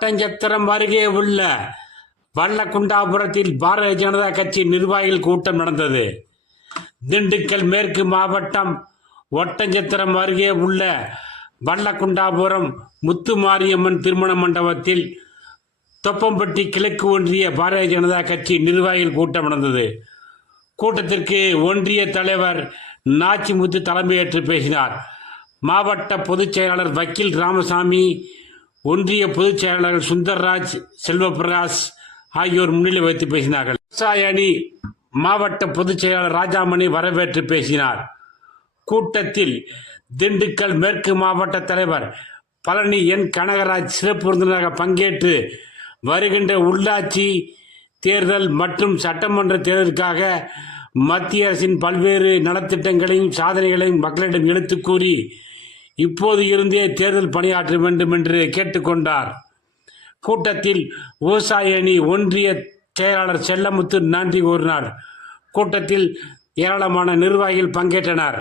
ஒட்டஞ்சத்திரம் அருகே உள்ள வல்லக்குண்டாபுரத்தில் பாரதிய ஜனதா கட்சி நிர்வாகிகள் கூட்டம் நடந்தது. திண்டுக்கல் மேற்கு மாவட்டம் ஒட்டஞ்சத்திரம் அருகே உள்ள வல்லக்குண்டாபுரம் முத்துமாரியம்மன் திருமண மண்டபத்தில் தொப்பம்பட்டி கிழக்கு ஒன்றிய பாரதிய ஜனதா கட்சி நிர்வாகிகள் கூட்டம் நடந்தது. கூட்டத்திற்கு ஒன்றிய தலைவர் நாச்சிமுத்து தலைமையேற்று பேசினார். மாவட்ட பொதுச் செயலாளர் வக்கீல் ராமசாமி ஒன்றிய பொதுச் செயலாளர் சுந்தர்ராஜ் செல்வபிரகாஷ் ஆகியோர் முன்னிலை வைத்து பேசினார்கள். விவசாய அணி மாவட்ட பொதுச் செயலாளர் ராஜாமணி வரவேற்று பேசினார். கூட்டத்தில் திண்டுக்கல் மேற்கு மாவட்ட தலைவர் பழனி என். கனகராஜ் சிறப்பு விருந்தினராக பங்கேற்று வருகின்ற உள்ளாட்சி தேர்தல் மற்றும் சட்டமன்ற தேர்தலுக்காக மத்திய அரசின் பல்வேறு நலத்திட்டங்களையும் சாதனைகளையும் மக்களிடம் எடுத்து கூறி இப்போது இருந்தே தேர்தல் பணியாற்ற வேண்டும் என்று கேட்டுக்கொண்டார். கூட்டத்தில் விவசாய அணி ஒன்றிய செயலாளர் செல்லமுத்து நன்றி கூறினார். கூட்டத்தில் ஏராளமான நிர்வாகிகள் பங்கேற்றனர்.